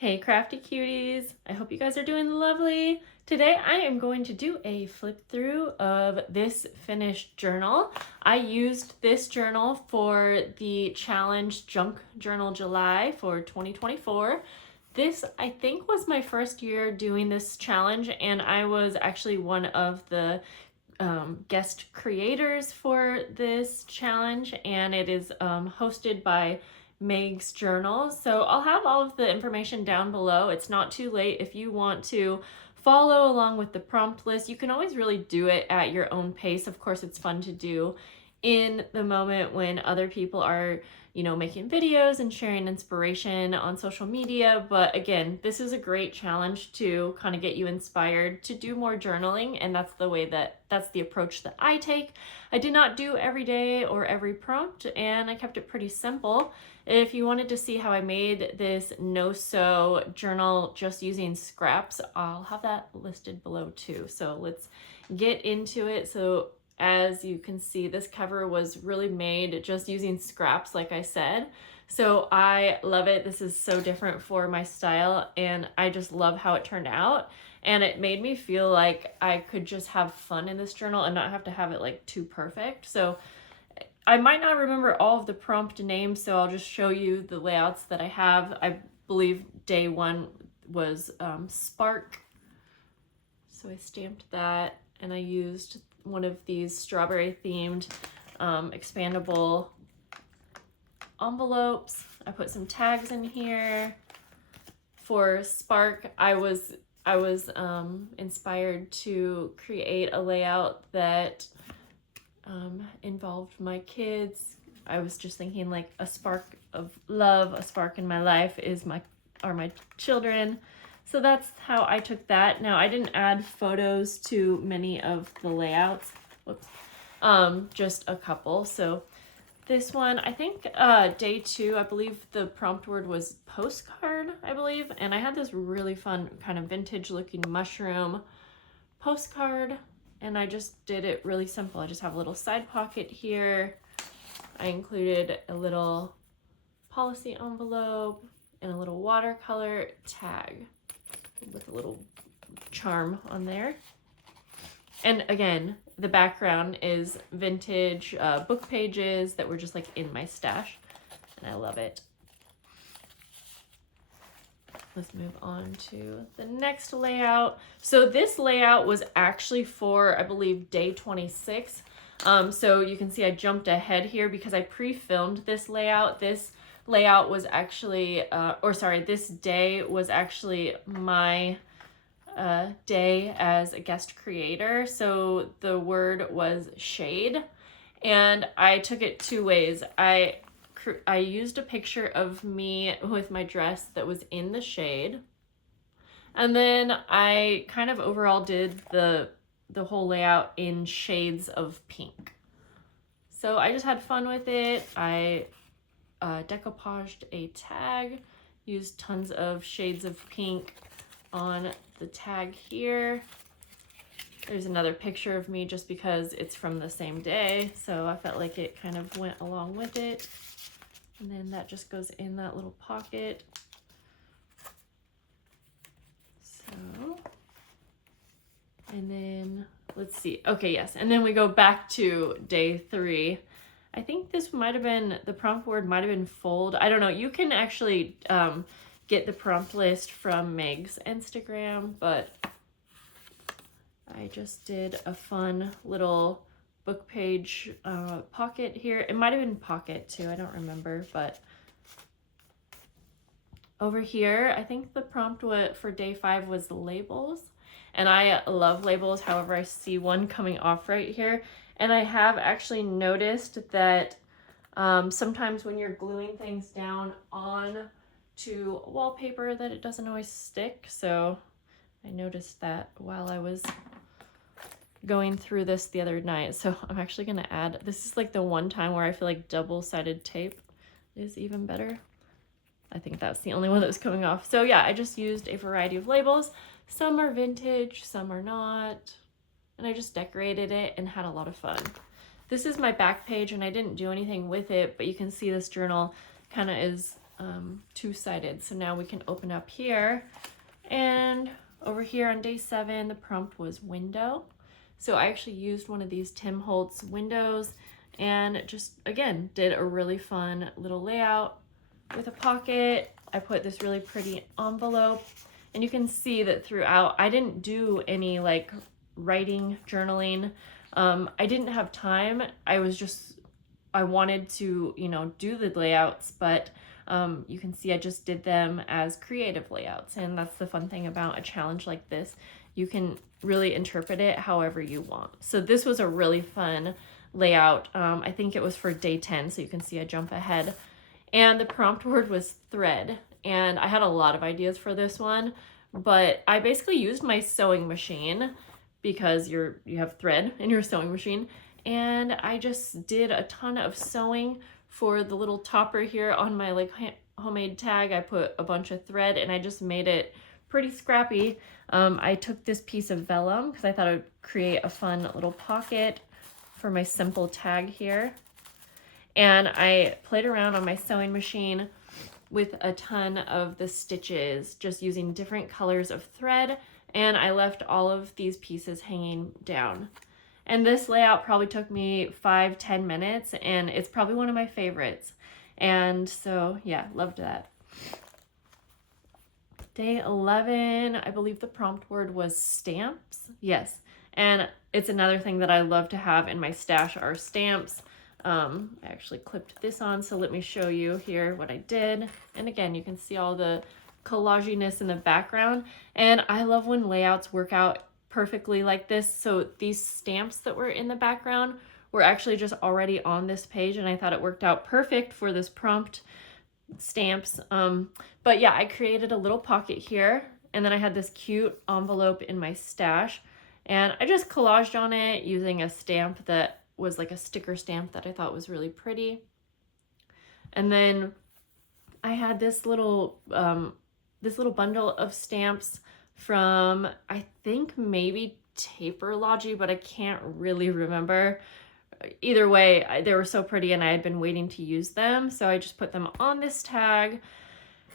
Hey crafty cuties, I hope you guys are doing lovely. Today I am going to do a flip through of this finished journal. I used this journal for the challenge Junk Journal July for 2024. This I think was my first year doing this challenge, and I was actually one of the guest creators for this challenge, and it is hosted by Meg's Journal. So I'll have all of the information down below. It's not too late if you want to follow along with the prompt list. You can always really do it at your own pace. Of course, it's fun to do in the moment when other people are, making videos and sharing inspiration on social media. But again, this is a great challenge to kind of get you inspired to do more journaling, and that's the approach that I take. I did not do every day or every prompt, and I kept it pretty simple. If you wanted to see how I made this no-sew journal just using scraps, I'll have that listed below too. So let's get into it. So as you can see, this cover was really made just using scraps, like I said. So I love it. This is so different for my style, and I just love how it turned out. And it made me feel like I could just have fun in this journal and not have to have it like too perfect. So I might not remember all of the prompt names, so I'll just show you the layouts that I have. I believe day one was Spark. So I stamped that, and I used one of these strawberry themed expandable envelopes. I put some tags in here. For Spark, I was inspired to create a layout that involved my kids. I was just thinking like a spark of love, a spark in my life are my children. So that's how I took that. Now, I didn't add photos to many of the layouts. Whoops. Just a couple. So this one, I think day two, I believe the prompt word was postcard, I believe. And I had this really fun kind of vintage looking mushroom postcard, and I just did it really simple. I just have a little side pocket here. I included a little policy envelope and a little watercolor tag with a little charm on there. And again, the background is vintage book pages that were just like in my stash, and I love it. Let's move on to the next layout. So this layout was actually for, I believe, day 26. So you can see I jumped ahead here because I pre-filmed this layout. This layout was actually, this day was actually my day as a guest creator. So the word was shade, and I took it two ways. I used a picture of me with my dress that was in the shade, and then I kind of overall did the whole layout in shades of pink. So I just had fun with it. I decoupaged a tag, used tons of shades of pink on the tag here. There's another picture of me just because it's from the same day, so I felt like it kind of went along with it. And then that just goes in that little pocket. So, and then let's see. Okay, yes. And then we go back to day 3. I think this might have been, the prompt word might have been fold. I don't know. You can actually get the prompt list from Meg's Instagram, but I just did a fun little book page pocket here. It might have been pocket too, I don't remember, but over here, I think the prompt for day 5 was labels, and I love labels. However, I see one coming off right here, and I have actually noticed that sometimes when you're gluing things down on to wallpaper that it doesn't always stick. So I noticed that while I was going through this the other night. So I'm actually going to add, this is like the one time where I feel like double-sided tape is even better. I think that's the only one that was coming off. So yeah, I just used a variety of labels. Some are vintage, some are not. And I just decorated it and had a lot of fun. This is my back page, and I didn't do anything with it, but you can see this journal kind of is two-sided. So now we can open up here, and over here on day 7, the prompt was window. So I actually used one of these Tim Holtz windows and just, again, did a really fun little layout with a pocket. I put this really pretty envelope, and you can see that throughout, I didn't do any like writing, journaling. I didn't have time. I wanted to, you know, do the layouts, but you can see I just did them as creative layouts, and that's the fun thing about a challenge like this. You can really interpret it however you want. So this was a really fun layout. I think it was for day 10, so you can see I jump ahead. And the prompt word was thread, and I had a lot of ideas for this one, but I basically used my sewing machine because you have thread in your sewing machine, and I just did a ton of sewing for the little topper here on my like homemade tag. I put a bunch of thread and I just made it pretty scrappy. I took this piece of vellum because I thought it would create a fun little pocket for my simple tag here. And I played around on my sewing machine with a ton of the stitches, just using different colors of thread, and I left all of these pieces hanging down. And this layout probably took me 5-10 minutes, and it's probably one of my favorites. And so, yeah, loved that. Day 11, I believe the prompt word was stamps. Yes, and it's another thing that I love to have in my stash are stamps. I actually clipped this on, so let me show you here what I did. And again, you can see all the collaginess in the background, and I love when layouts work out perfectly like this. So these stamps that were in the background were actually just already on this page, and I thought it worked out perfect for this prompt stamps. But yeah, I created a little pocket here, and then I had this cute envelope in my stash, and I just collaged on it using a stamp that was like a sticker stamp that I thought was really pretty. And then I had this little bundle of stamps from, I think maybe Taperlogy, but I can't really remember. Either way, they were so pretty and I had been waiting to use them, so I just put them on this tag.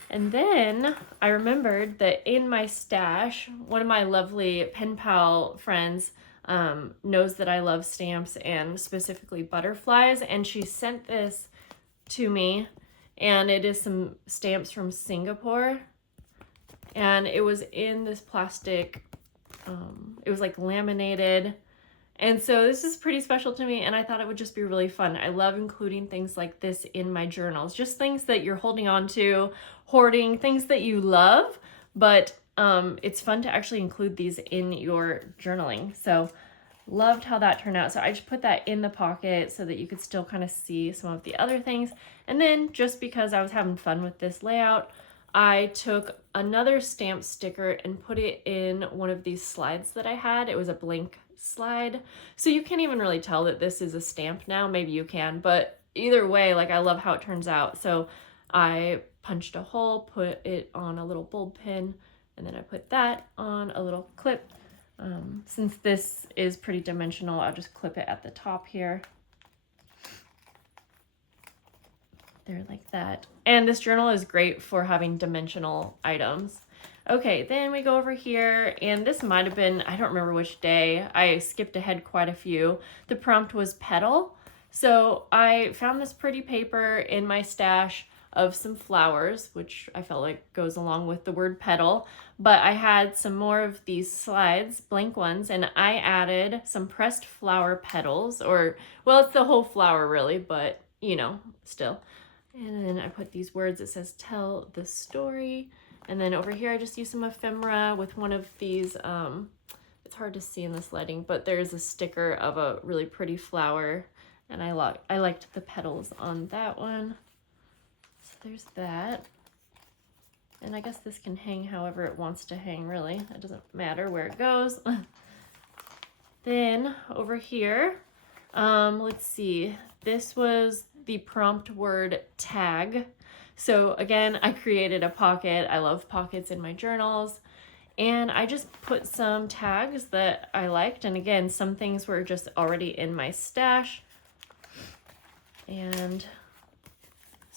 And then I remembered that in my stash, one of my lovely pen pal friends knows that I love stamps and specifically butterflies, and she sent this to me, and it is some stamps from Singapore, and it was in this plastic, it was like laminated, and so this is pretty special to me, and I thought it would just be really fun. I love including things like this in my journals, just things that you're holding on to, hoarding, things that you love, but it's fun to actually include these in your journaling. So loved how that turned out. So I just put that in the pocket so that you could still kind of see some of the other things. And then just because I was having fun with this layout, I took another stamp sticker and put it in one of these slides that I had. It was a blank slide, so you can't even really tell that this is a stamp now. Maybe you can, but either way, like, I love how it turns out. So I punched a hole, put it on a little bulb pin, and then I put that on a little clip. Since this is pretty dimensional, I'll just clip it at the top here. There, like that. And this journal is great for having dimensional items. Okay, then we go over here, and this might have been, I don't remember which day, I skipped ahead quite a few. The prompt was petal. So I found this pretty paper in my stash of some flowers, which I felt like goes along with the word petal, but I had some more of these slides, blank ones, and I added some pressed flower petals, or, well, it's the whole flower really, but you know, still. And then I put these words, it says tell the story. And then over here I just used some ephemera with one of these, it's hard to see in this lighting, but there's a sticker of a really pretty flower, and I liked the petals on that one. So there's that. And I guess this can hang however it wants to hang, really. It doesn't matter where it goes. Then over here, let's see, this was the prompt word tag. So again, I created a pocket. I love pockets in my journals, and I just put some tags that I liked, and again, some things were just already in my stash. And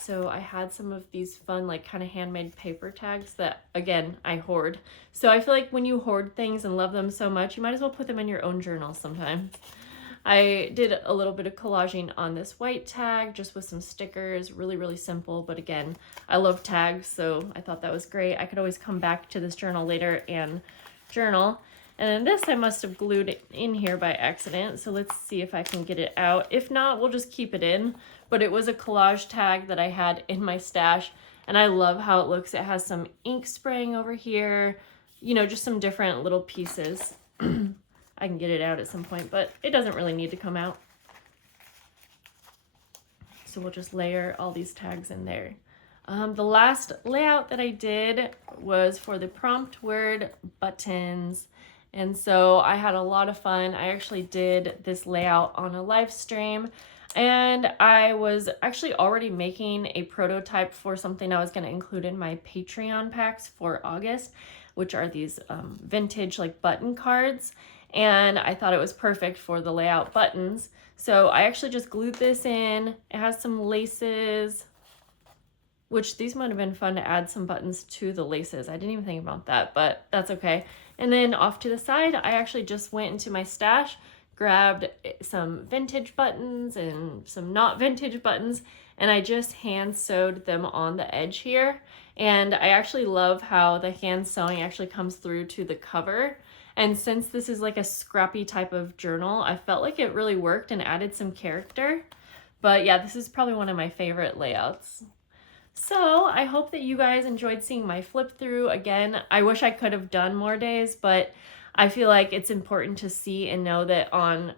So I had some of these fun, like kind of handmade paper tags that, again, I hoard. So I feel like when you hoard things and love them so much, you might as well put them in your own journal sometimes. I did a little bit of collaging on this white tag just with some stickers, really, really simple. But again, I love tags, so I thought that was great. I could always come back to this journal later and journal. And then this I must have glued in here by accident, so let's see if I can get it out. If not, we'll just keep it in. But it was a collage tag that I had in my stash, and I love how it looks. It has some ink spraying over here, you know, just some different little pieces. I can get it out at some point, but it doesn't really need to come out. So we'll just layer all these tags in there. The last layout that I did was for the prompt word buttons. And so I had a lot of fun. I actually did this layout on a live stream, and I was actually already making a prototype for something I was going to include in my Patreon packs for August, which are these vintage like button cards. And I thought it was perfect for the layout buttons. So I actually just glued this in. It has some laces, which these might have been fun to add some buttons to the laces. I didn't even think about that, but that's okay. And then off to the side, I actually just went into my stash, grabbed some vintage buttons and some not vintage buttons, and I just hand sewed them on the edge here. And I actually love how the hand sewing actually comes through to the cover. And since this is like a scrappy type of journal, I felt like it really worked and added some character. But yeah, this is probably one of my favorite layouts. So I hope that you guys enjoyed seeing my flip through. Again, I wish I could have done more days, but I feel like it's important to see and know that on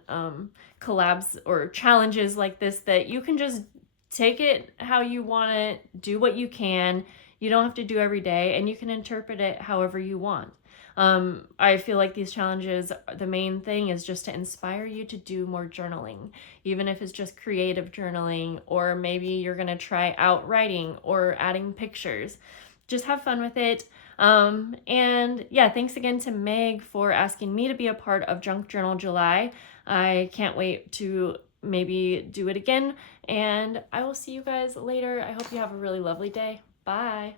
collabs or challenges like this, that you can just take it how you want it, do what you can. You don't have to do every day, and you can interpret it however you want. I feel like these challenges, the main thing is just to inspire you to do more journaling, even if it's just creative journaling, or maybe you're going to try out writing or adding pictures. Just have fun with it. And yeah, thanks again to Meg for asking me to be a part of Junk Journal July. I can't wait to maybe do it again, and I will see you guys later. I hope you have a really lovely day. Bye.